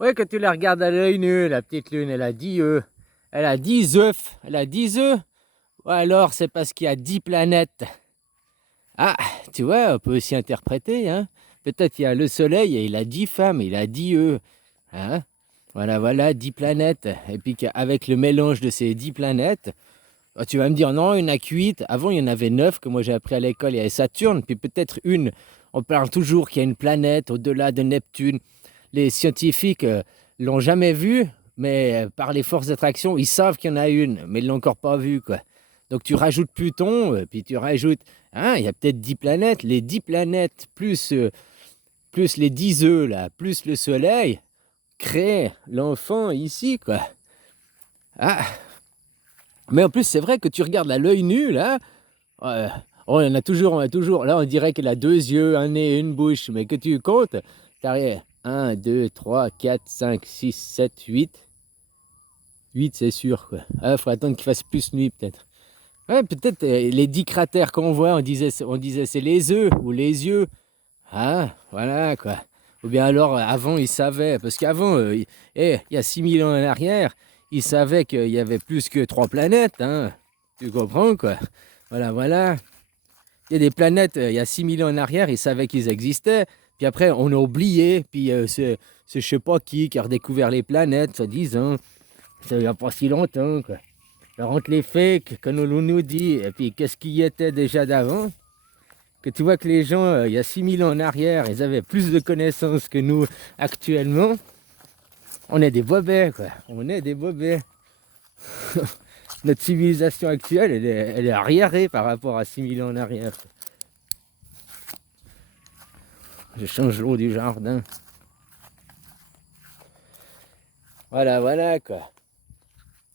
Ouais, quand tu la regardes à l'œil nu, la petite lune, elle a 10 œufs. Elle a 10 œufs. Elle a 10 œufs. Ou alors, c'est parce qu'il y a 10 planètes. Ah, tu vois, on peut aussi interpréter, hein. Peut-être il y a le soleil et il a 10 femmes, il a 10 œufs. Hein. Voilà, voilà, 10 planètes. Et puis qu'avec le mélange de ces 10 planètes, ah, tu vas me dire, non, il y en a que 8. Avant, il y en avait 9 que moi j'ai appris à l'école. Il y avait Saturne, puis peut-être une. On parle toujours qu'il y a une planète au-delà de Neptune. Les scientifiques l'ont jamais vue, mais par les forces d'attraction, ils savent qu'il y en a une, mais ils l'ont encore pas vue, quoi. Donc tu rajoutes Pluton, puis tu rajoutes, hein, il y a peut-être 10 planètes. Les 10 planètes plus les 10 œufs, là, plus le Soleil, créent l'enfant ici, quoi. Ah, mais en plus, c'est vrai que tu regardes à l'œil nu, là, euh, on a toujours, là, on dirait qu'elle a deux yeux, un nez et une bouche, mais que tu comptes, t'as 1, 2, 3, 4, 5, 6, 7, 8. 8, c'est sûr, quoi. Ah, faut attendre qu'il fasse plus nuit, peut-être. Ouais, peut-être les 10 cratères qu'on voit, on disait c'est les œufs ou les yeux. Ah, voilà, quoi. Ou bien alors, avant, ils savaient, parce qu'avant, il y a 6000 ans en arrière, ils savaient qu'il y avait plus que 3 planètes, hein. Tu comprends, quoi. Voilà, voilà. Il y a des planètes, il y a 6000 ans en arrière, ils savaient qu'ils existaient. Puis après, on a oublié. Puis c'est je sais pas qui a redécouvert les planètes, soi-disant. Ça il n'y a pas si longtemps, quoi. Alors, entre les faits que nous dit, et puis qu'est-ce qui y était déjà d'avant, que tu vois que les gens, il y a 6000 ans en arrière, ils avaient plus de connaissances que nous actuellement. On est des bobets, quoi. On est des bobets. Notre civilisation actuelle, elle est arriérée par rapport à 6000 ans en arrière. Je change l'eau du jardin. Voilà, voilà, quoi.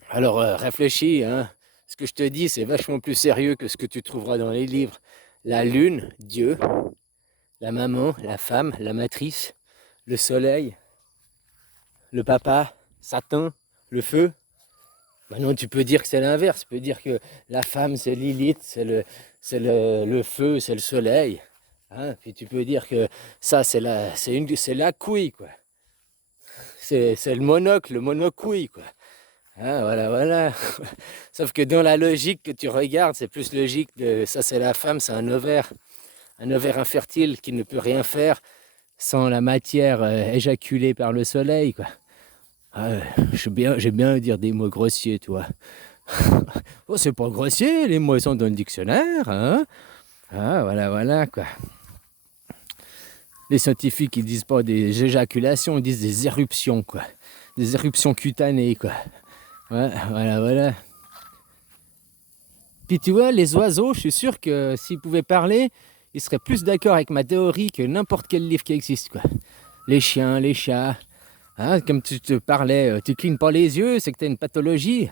Alors, réfléchis, hein. Ce que je te dis, c'est vachement plus sérieux que ce que tu trouveras dans les livres. La lune, Dieu, la maman, la femme, la matrice, le soleil, le papa, Satan, le feu. Maintenant, tu peux dire que c'est l'inverse. Tu peux dire que la femme, c'est Lilith, c'est le feu, c'est le soleil. Hein. Puis tu peux dire que ça, c'est la couille, quoi. C'est le monocouille, quoi. Ah, voilà, voilà. Sauf que dans la logique que tu regardes, c'est plus logique que ça, c'est la femme, c'est un ovaire infertile qui ne peut rien faire sans la matière éjaculée par le soleil, quoi. Ah, j'aime bien dire des mots grossiers, toi. Oh, c'est pas grossier, les mots sont dans le dictionnaire, hein. Ah, voilà, voilà, quoi. Les scientifiques, ils disent pas des éjaculations, ils disent des éruptions, quoi. Des éruptions cutanées, quoi. Ouais, voilà, voilà. Puis tu vois, les oiseaux, je suis sûr que s'ils pouvaient parler, ils seraient plus d'accord avec ma théorie que n'importe quel livre qui existe, quoi. Les chiens, les chats, hein, comme tu te parlais, tu clignes pas les yeux, c'est que tu as une pathologie.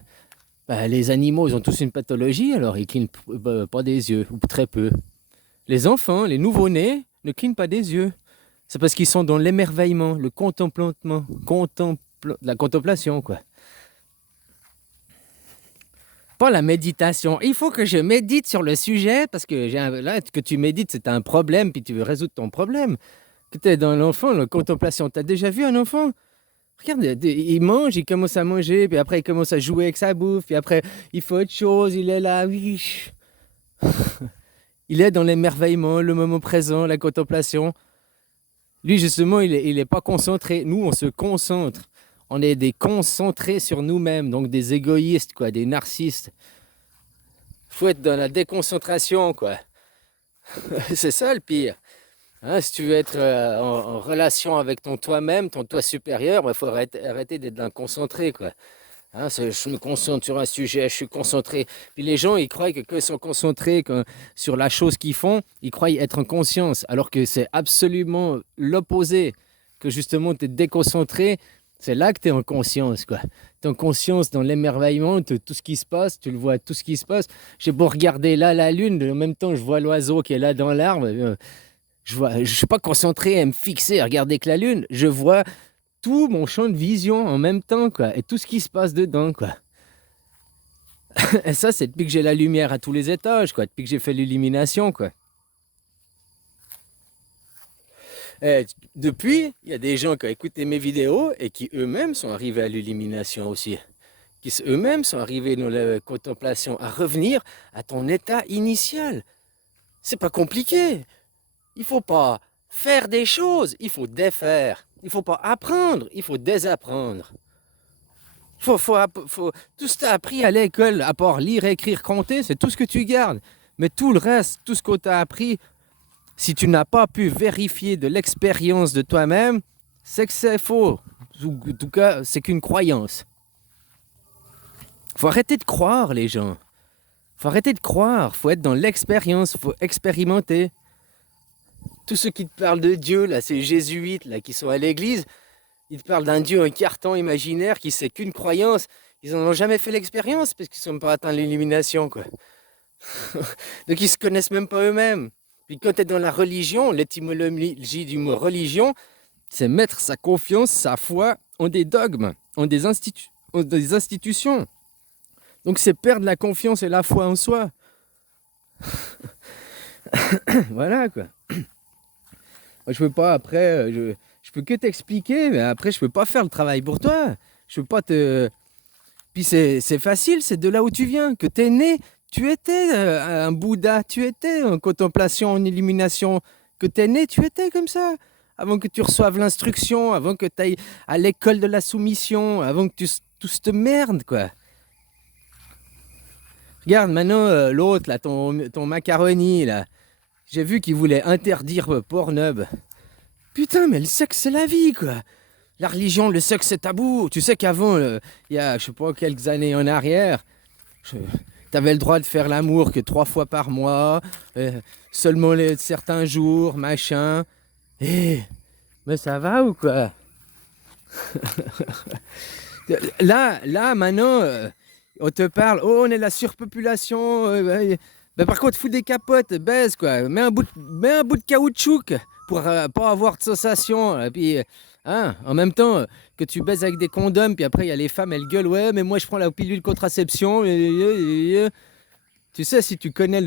Bah, les animaux, ils ont tous une pathologie, alors ils clignent pas des yeux, ou très peu. Les enfants, les nouveau-nés, ne clignent pas des yeux. C'est parce qu'ils sont dans l'émerveillement, le contemplement, la contemplation, quoi. Pas la méditation. Il faut que je médite sur le sujet parce que là, que tu médites, c'est un problème, puis tu veux résoudre ton problème. Que tu es dans l'enfant, la contemplation. Tu as déjà vu un enfant? Regarde, il mange, il commence à manger, puis après il commence à jouer avec sa bouffe, puis après il fait autre chose, il est là, oui. Il est dans l'émerveillement, le moment présent, la contemplation. Lui, justement, il est pas concentré. Nous, on se concentre. On est des concentrés sur nous-mêmes, donc des égoïstes, quoi, des narcissistes. Faut être dans la déconcentration, quoi. C'est ça le pire. Hein, si tu veux être en relation avec ton toi-même, ton toi supérieur, il faut arrêter d'être d'un concentré, quoi. Hein, je me concentre sur un sujet, je suis concentré. Puis les gens, ils croient que quand ils sont concentrés sur la chose qu'ils font, ils croient être en conscience, alors que c'est absolument l'opposé. Que justement, tu es déconcentré, c'est là que tu es en conscience, quoi. Tu es en conscience dans l'émerveillement de tout ce qui se passe, tu le vois, tout ce qui se passe. J'ai beau regarder là la lune, en même temps, je vois l'oiseau qui est là dans l'arbre. Je ne suis pas concentré à me fixer, à regarder que la lune. Je vois tout mon champ de vision en même temps, quoi, et tout ce qui se passe dedans, quoi. Et ça, c'est depuis que j'ai la lumière à tous les étages, quoi, depuis que j'ai fait l'illumination, quoi. Depuis, il y a des gens qui ont écouté mes vidéos et qui eux-mêmes sont arrivés à l'illumination aussi. Eux-mêmes sont arrivés dans la contemplation, à revenir à ton état initial. C'est pas compliqué. Il faut pas faire des choses, il faut défaire. Il faut pas apprendre, il faut désapprendre. Tout ce que tu as appris à l'école, à part lire, écrire, compter, c'est tout ce que tu gardes. Mais tout le reste, tout ce que tu as appris, si tu n'as pas pu vérifier de l'expérience de toi-même, c'est que c'est faux. En tout cas, c'est qu'une croyance. Faut arrêter de croire, les gens. Faut arrêter de croire. Faut être dans l'expérience. Faut expérimenter. Tous ceux qui te parlent de Dieu, là, ces jésuites là, qui sont à l'église, ils te parlent d'un Dieu en carton imaginaire qui c'est qu'une croyance. Ils n'en ont jamais fait l'expérience parce qu'ils ne sont pas atteints de l'illumination, quoi. Donc ils se connaissent même pas eux-mêmes. Puis quand tu es dans la religion, l'étymologie du mot religion, c'est mettre sa confiance, sa foi en des dogmes, en des institutions. Donc c'est perdre la confiance et la foi en soi. Voilà quoi. Moi, je peux pas après, je peux que t'expliquer, mais après je peux pas faire le travail pour toi. Je peux pas te. Puis c'est facile, c'est de là où tu viens, que tu es né. Tu étais un Bouddha, tu étais en contemplation, en illumination. Que tu es né, tu étais comme ça. Avant que tu reçoives l'instruction, avant que tu ailles à l'école de la soumission, avant que tu tout cette merde, quoi. Regarde maintenant l'autre, là, ton macaroni, là. J'ai vu qu'il voulait interdire Pornhub. Putain, mais le sexe, c'est la vie, quoi. La religion, le sexe, c'est tabou. Tu sais qu'avant, il y a, je sais pas, quelques années en arrière, t'avais le droit de faire l'amour que 3 fois par mois, seulement certains jours, machin. Mais ça va ou quoi? Là, maintenant, on te parle, oh, on est la surpopulation. Ben, par contre, fous des capotes, baise, quoi. Mets un bout de caoutchouc pour pas avoir de sensation. Et puis, hein, en même temps, que tu baises avec des condoms, puis après, il y a les femmes, elles gueulent, ouais, mais moi, je prends la pilule contraception. Tu sais, si tu connais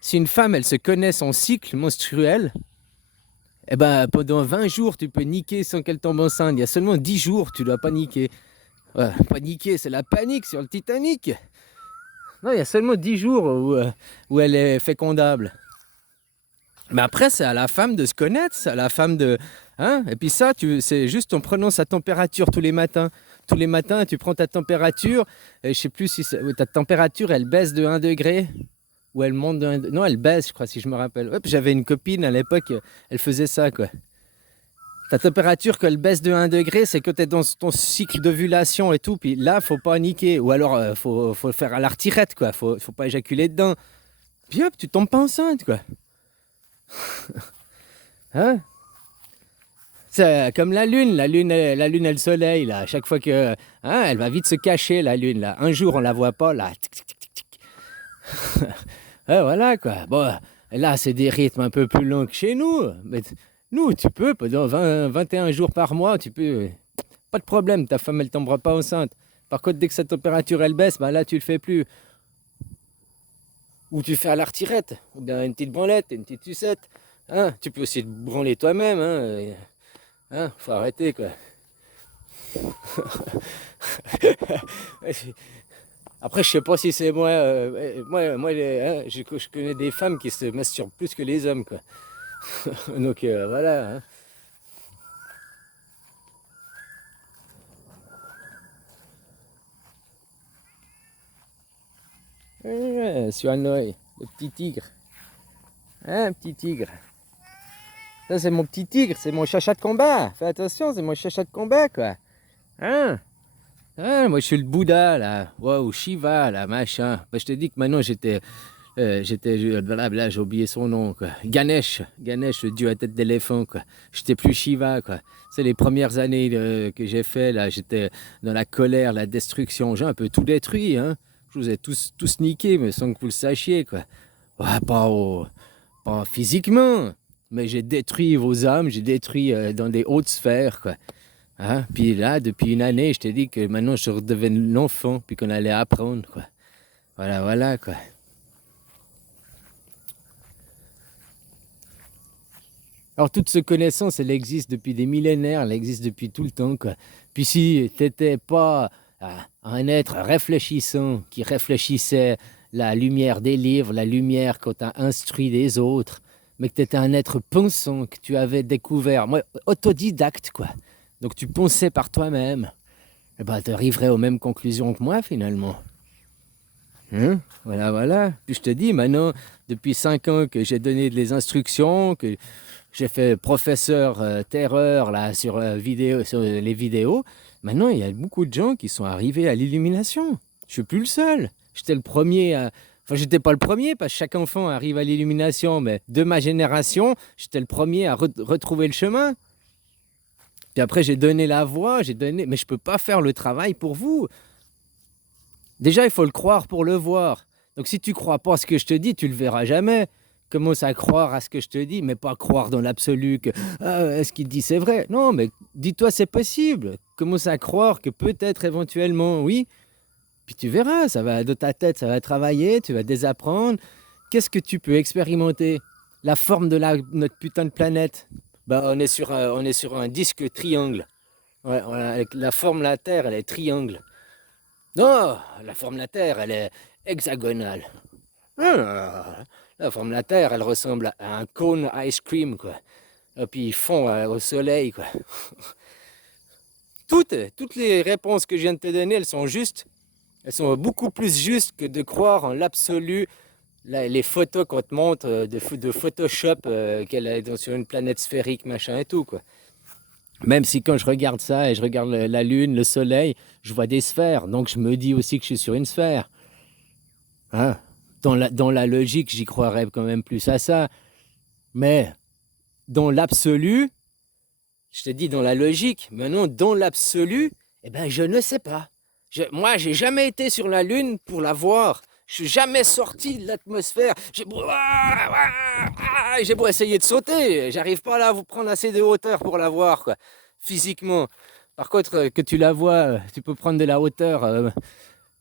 si une femme, elle se connaît son cycle menstruel, eh ben, pendant 20 jours, tu peux niquer sans qu'elle tombe enceinte. Il y a seulement 10 jours, tu dois pas niquer. Ouais, paniquer, c'est la panique sur le Titanic. Non, il y a seulement 10 jours où elle est fécondable. Mais après, c'est à la femme de se connaître, c'est à la femme de... Hein? Et puis ça, c'est juste en prenant sa température tous les matins. Tous les matins, tu prends ta température, et je sais plus si ta température, elle baisse de 1 degré, ou elle monte de 1 degré. Non, elle baisse, je crois, si je me rappelle. Ouais, j'avais une copine à l'époque, elle faisait ça, quoi. Ta température, qu'elle baisse de 1 degré, c'est que tu es dans ton cycle d'ovulation et tout. Puis là, faut pas niquer. Ou alors, faut le faire à la retirette, quoi. Faut pas éjaculer dedans. Puis hop, tu tombes pas enceinte, quoi. Hein? C'est comme la lune et le soleil, là. À chaque fois que... Hein, elle va vite se cacher, la lune, là. Un jour, on la voit pas, là. Tic, tic, tic, tic, tic. Ouais, voilà, quoi. Bon, là, c'est des rythmes un peu plus longs que chez nous. Mais nous, tu peux, pendant 21 jours par mois, tu peux... Pas de problème, ta femme, elle tombera pas enceinte. Par contre, dès que sa température, elle baisse, bah là, tu le fais plus. Ou tu fais à la retirette, ou bien une petite branlette, une petite sucette. Hein, tu peux aussi te branler toi-même. Hein, faut arrêter, quoi. Après, je sais pas si c'est moi. Je connais des femmes qui se masturbent plus que les hommes, quoi. Donc voilà. Hein. Sur Hanoï, le petit tigre. Hein, petit tigre. Ça, c'est mon petit tigre, c'est mon chacha de combat. Fais attention, c'est mon chacha de combat, quoi. Hein? Ah, moi, je suis le Bouddha, là. Wow, Shiva, là, machin. Bah, je te dis que maintenant, blablabla, j'ai oublié son nom, quoi. Ganesh, le dieu à tête d'éléphant, quoi. J'étais plus Shiva, quoi. C'est les premières années que j'ai fait, là. J'étais dans la colère, la destruction. J'ai un peu tout détruit, hein. Je vous ai tous niqués, mais sans que vous le sachiez, quoi. Ouais, pas physiquement, mais j'ai détruit vos âmes, j'ai détruit dans des hautes sphères, quoi. Hein? Puis là, depuis une année, je t'ai dit que maintenant je redevenais l'enfant, puis qu'on allait apprendre, quoi. Voilà, quoi. Alors toute cette connaissance, elle existe depuis des millénaires, elle existe depuis tout le temps, quoi. Puis si tu n'étais pas un être réfléchissant, qui réfléchissait la lumière des livres, la lumière quand tu as instruit les autres, mais que tu étais un être pensant, que tu avais découvert, moi, autodidacte, quoi. Donc tu pensais par toi-même, eh ben, tu arriverais aux mêmes conclusions que moi, finalement. Hein? Voilà, voilà. Puis je te dis, maintenant, depuis 5 ans que j'ai donné des instructions, que j'ai fait professeur terreur là, sur les vidéos, maintenant, il y a beaucoup de gens qui sont arrivés à l'illumination. Je suis plus le seul. J'étais le premier à... Enfin, j'étais pas le premier, parce que chaque enfant arrive à l'illumination, mais de ma génération, j'étais le premier à retrouver le chemin. Puis après, j'ai donné la voie, j'ai donné... Mais je peux pas faire le travail pour vous. Déjà, il faut le croire pour le voir. Donc si tu crois pas à ce que je te dis, tu le verras jamais. Commence à croire à ce que je te dis, mais pas croire dans l'absolu que ce qu'il dit c'est vrai. Non, mais dis-toi c'est possible. Commence à croire que peut-être éventuellement, oui. Puis tu verras, ça va de ta tête, ça va travailler, tu vas désapprendre. Qu'est-ce que tu peux expérimenter? La forme de notre putain de planète. Bah, on est sur un disque triangle. Ouais, voilà, avec la forme de la Terre, elle est triangle. Non, la forme de la Terre, elle est hexagonale. Ah, la forme de la Terre, elle ressemble à un cone ice cream, quoi. Et puis ils fond au soleil, quoi. Toutes les réponses que je viens de te donner, elles sont justes. Elles sont beaucoup plus justes que de croire en l'absolu. Les photos qu'on te montre de Photoshop qu'elle est sur une planète sphérique, machin et tout, quoi. Même si quand je regarde ça et je regarde la Lune, le Soleil, je vois des sphères. Donc je me dis aussi que je suis sur une sphère. Hein? Dans la logique, j'y croirais quand même plus à ça. Mais dans l'absolu, je te dis dans la logique, mais non, dans l'absolu, eh ben, je ne sais pas. Moi, j'ai jamais été sur la Lune pour la voir. Je suis jamais sorti de l'atmosphère. J'ai beau essayer de sauter, j'arrive pas là à vous prendre assez de hauteur pour la voir, quoi, physiquement. Par contre, que tu la vois, tu peux prendre de la hauteur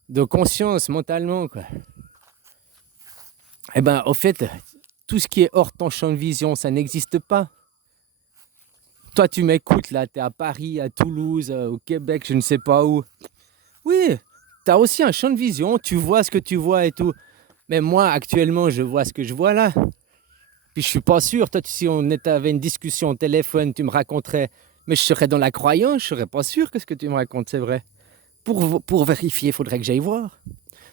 de conscience mentalement, quoi. Eh ben, au fait, tout ce qui est hors ton champ de vision, ça n'existe pas. Toi, tu m'écoutes là, tu es à Paris, à Toulouse, au Québec, je ne sais pas où. Oui, tu as aussi un champ de vision, tu vois ce que tu vois et tout. Mais moi, actuellement, je vois ce que je vois là. Puis je suis pas sûr. Toi, si on avait une discussion au téléphone, tu me raconterais. Mais je serais dans la croyance, je serais pas sûr que ce que tu me racontes, c'est vrai. Pour vérifier, il faudrait que j'aille voir.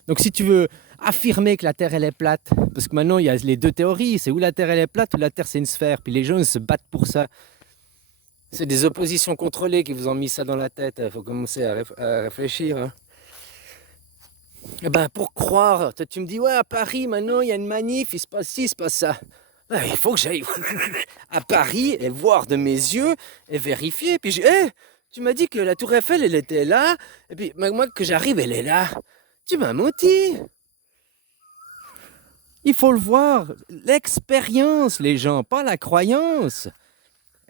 Donc si tu veux affirmer que la Terre, elle est plate, parce que maintenant, il y a les deux théories, c'est où la Terre, elle est plate, ou la Terre, c'est une sphère. Puis les gens, ils se battent pour ça. C'est des oppositions contrôlées qui vous ont mis ça dans la tête. Il faut commencer à réfléchir. Hein. Eh ben, pour croire, toi, tu me dis, ouais, à Paris, maintenant, il y a une manif, il se passe ci, il se passe ça. Ben, il faut que j'aille à Paris et voir de mes yeux et vérifier. Puis, tu m'as dit que la Tour Eiffel, elle était là. Et puis, moi, que j'arrive, elle est là. Tu m'as menti. Il faut le voir. L'expérience, les gens, pas la croyance.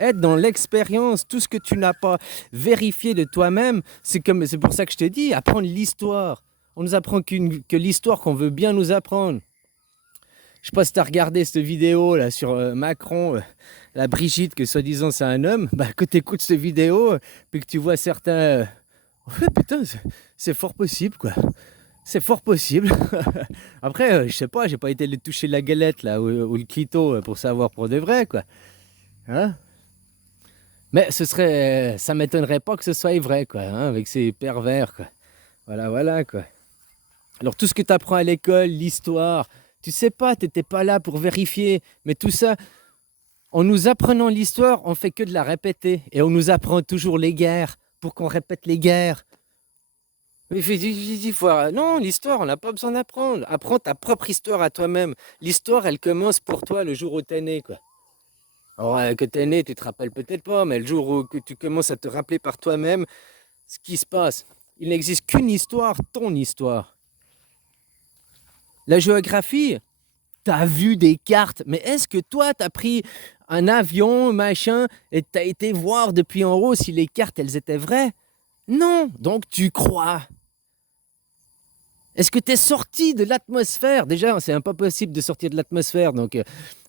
Être dans l'expérience, tout ce que tu n'as pas vérifié de toi-même, c'est pour ça que je te dis, apprendre l'histoire. On nous apprend que l'histoire qu'on veut bien nous apprendre. Je sais pas si tu as regardé cette vidéo là sur Macron, la Brigitte, que soi-disant c'est un homme. Bah, que tu écoutes cette vidéo, puis que tu vois certains... ouais, putain, c'est fort possible, quoi. C'est fort possible. Après, je sais pas, j'ai pas été le toucher la galette là, ou le clito pour savoir pour de vrai, quoi. Hein? Mais ça m'étonnerait pas que ce soit vrai, quoi, hein, avec ces pervers, quoi. Voilà, voilà, quoi. Alors tout ce que tu apprends à l'école, l'histoire, tu sais pas, t'étais pas là pour vérifier, mais tout ça, en nous apprenant l'histoire, on fait que de la répéter, et on nous apprend toujours les guerres, pour qu'on répète les guerres. Non, l'histoire, on n'a pas besoin d'apprendre. Apprends ta propre histoire à toi-même. L'histoire, elle commence pour toi le jour où t'es né, quoi. Alors, que t'es né, tu te rappelles peut-être pas, mais le jour où tu commences à te rappeler par toi-même ce qui se passe, il n'existe qu'une histoire, ton histoire. La géographie, t'as vu des cartes, mais est-ce que toi, t'as pris un avion, machin, et t'as été voir depuis en haut si les cartes, elles étaient vraies? Non, donc tu crois. Est-ce que tu es sorti de l'atmosphère? Déjà, c'est pas possible de sortir de l'atmosphère. Donc,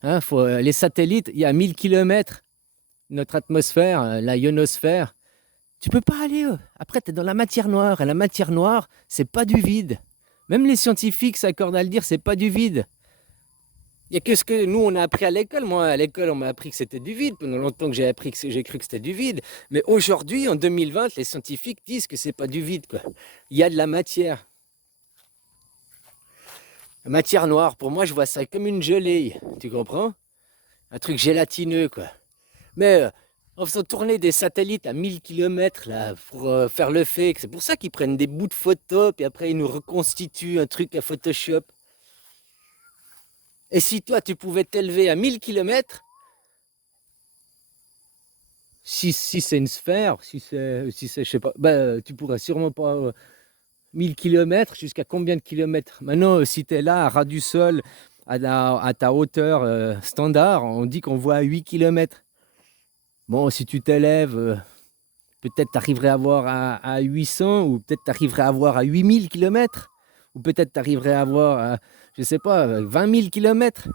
les satellites, il y a 1000 kilomètres, notre atmosphère, la ionosphère. Tu peux pas aller. Après, tu es dans la matière noire. Et la matière noire, c'est pas du vide. Même les scientifiques s'accordent à le dire, c'est pas du vide. Il n'y a que ce que nous, on a appris à l'école. Moi, à l'école, on m'a appris que c'était du vide. Pendant longtemps que j'ai cru que c'était du vide. Mais aujourd'hui, en 2020, les scientifiques disent que c'est pas du vide, quoi. Il y a de la matière. La matière noire, pour moi, je vois ça comme une gelée. Tu comprends? Un truc gélatineux, quoi. Mais en faisant tourner des satellites à 1000 km là, pour faire le fake, c'est pour ça qu'ils prennent des bouts de photos, puis après ils nous reconstituent un truc à Photoshop. Et si toi, tu pouvais t'élever à 1000 km, si c'est une sphère, si c'est, je sais pas, tu pourrais sûrement pas 1000 km, jusqu'à combien de kilomètres? Maintenant, si tu es là, à ras du sol, à ta hauteur standard, on dit qu'on voit à 8 km. Bon, si tu t'élèves, peut-être tu arriverais à voir à 800, ou peut-être tu arriverais à voir à 8000 km, ou peut-être tu arriverais à voir à, je sais pas, 20 000 km.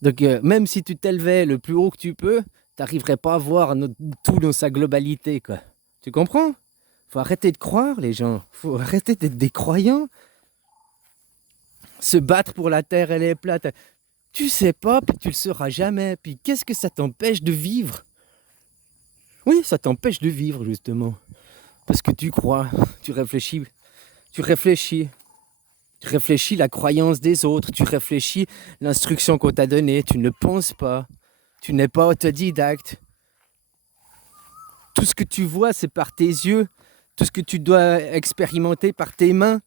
Donc, même si tu t'élevais le plus haut que tu peux, tu n'arriverais pas à voir tout dans sa globalité, quoi. Tu comprends? Faut arrêter de croire, les gens. Faut arrêter d'être des croyants. Se battre pour la terre, elle est plate. Tu sais pas, puis tu le sauras jamais. Puis qu'est-ce que ça t'empêche de vivre? Oui, ça t'empêche de vivre, justement. Parce que tu crois, tu réfléchis, tu réfléchis. Tu réfléchis la croyance des autres, tu réfléchis l'instruction qu'on t'a donnée, tu ne penses pas, tu n'es pas autodidacte. Tout ce que tu vois, c'est par tes yeux, tout ce que tu dois expérimenter par tes mains.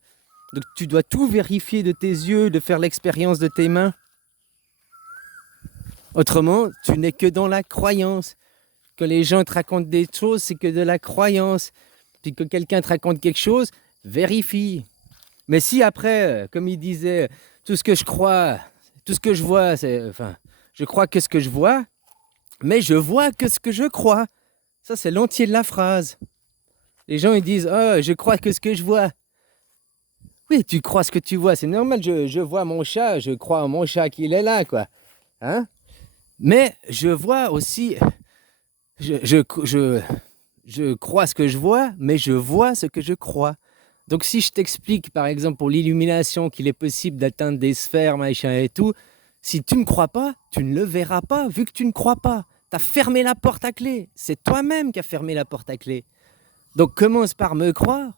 Donc tu dois tout vérifier de tes yeux, de faire l'expérience de tes mains. Autrement, tu n'es que dans la croyance. Quand les gens te racontent des choses, c'est que de la croyance. Puis que quelqu'un te raconte quelque chose, vérifie. Mais si après, comme il disait, tout ce que je crois, tout ce que je vois, je crois que ce que je vois, mais je vois que ce que je crois. Ça, c'est l'entier de la phrase. Les gens, ils disent, oh, je crois que ce que je vois. Oui, tu crois ce que tu vois, c'est normal, je vois mon chat, je crois en mon chat qu'il est là, quoi. Hein? Mais je vois aussi, je crois ce que je vois, mais je vois ce que je crois. Donc si je t'explique, par exemple, pour l'illumination, qu'il est possible d'atteindre des sphères, machin et tout, si tu ne crois pas, tu ne le verras pas, vu que tu ne crois pas. Tu as fermé la porte à clé. C'est toi-même qui as fermé la porte à clé. Donc commence par me croire.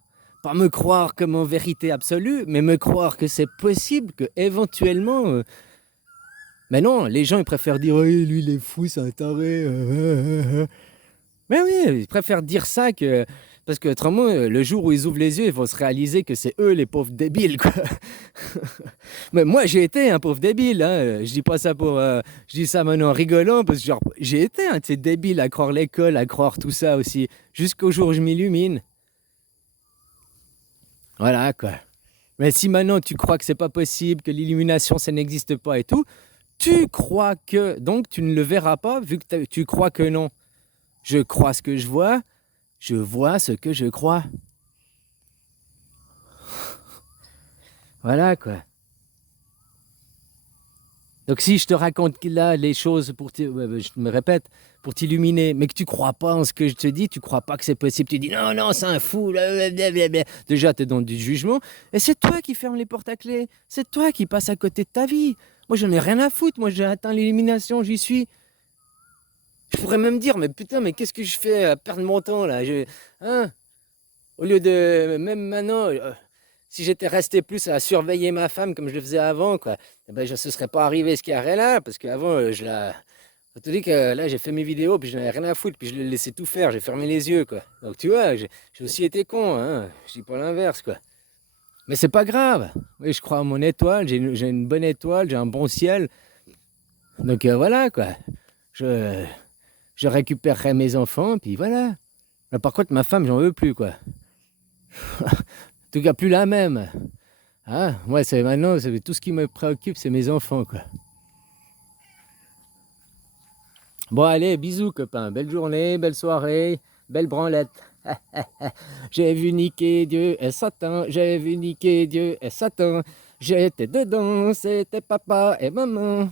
Pas me croire comme en vérité absolue, mais me croire que c'est possible, que éventuellement... Mais non, les gens, ils préfèrent dire oui, lui, il est fou, c'est un taré. Mais oui, ils préfèrent dire ça que... Parce que autrement, le jour où ils ouvrent les yeux, ils vont se réaliser que c'est eux les pauvres débiles, quoi. Mais moi, j'ai été un pauvre débile, hein. Je dis pas ça pour... je dis ça maintenant en rigolant, parce que genre, j'ai été un de ces débiles à croire l'école, à croire tout ça aussi, jusqu'au jour où je m'illumine. Voilà, quoi. Mais si maintenant tu crois que c'est pas possible, que l'illumination, ça n'existe pas et tout, tu crois que... Donc, tu ne le verras pas, vu que tu crois que non. Je crois ce que je vois ce que je crois. Voilà, quoi. Donc si je te raconte là les choses je me répète, pour t'illuminer, mais que tu crois pas en ce que je te dis, tu crois pas que c'est possible, tu dis non, non, c'est un fou, blablabla. Déjà tu es dans du jugement, et c'est toi qui fermes les portes à clé, c'est toi qui passes à côté de ta vie. Moi j'en ai rien à foutre, moi j'ai atteint l'illumination, j'y suis. Je pourrais même dire, mais putain, mais qu'est-ce que je fais à perdre mon temps là, hein? Au lieu de, même maintenant, si j'étais resté plus à surveiller ma femme comme je le faisais avant, quoi, eh ben, je ne se serait pas arrivé ce qui arrive là, parce qu'avant, je la... Je te dis que là, j'ai fait mes vidéos, puis je n'avais rien à foutre, puis je l'ai laissé tout faire, j'ai fermé les yeux, quoi. Donc tu vois, j'ai aussi été con, hein, je dis pas l'inverse, quoi. Mais c'est pas grave. Oui, je crois à mon étoile, j'ai une bonne étoile, j'ai un bon ciel. Donc voilà, quoi. Je, je récupérerai mes enfants, puis voilà. Mais par contre, ma femme, j'en veux plus, quoi. En tout cas, plus la même. Hein? Moi, c'est maintenant, tout ce qui me préoccupe, c'est mes enfants, quoi. Bon, allez, bisous, copains. Belle journée, belle soirée, belle branlette. J'ai vu niquer Dieu et Satan, j'ai vu niquer Dieu et Satan. J'étais dedans, c'était papa et maman.